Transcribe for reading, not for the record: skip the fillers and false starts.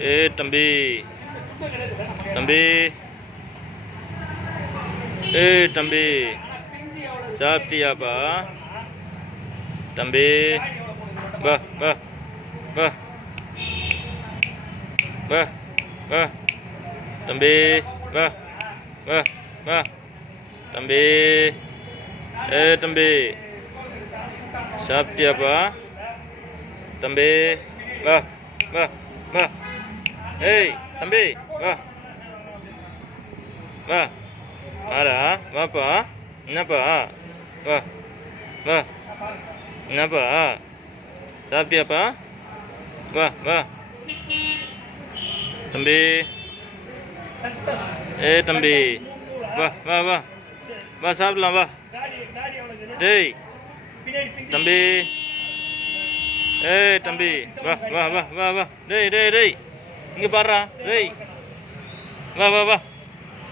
தம்பி தம்பி தம்பி சாப்பிட்டியாப்பா தம்பி வா வா வா வா வா தம்பி வா வா வா தம்பி தம்பி சாப்பிட்டியாப்பா தம்பி வா வா வா தம்பி வா வா வாடா வாப்பா என்னப்பா வா வா என்னப்பா சாப்பிட்டியாப்பா வா வா தம்பி தம்பி வா வா வா வா சாப்பிடலாம் வா டேய் தம்பி தம்பி வா வா வா வா வா டேய் டேய் டேய் இங்கே பாடுறா டேய் வா வா வா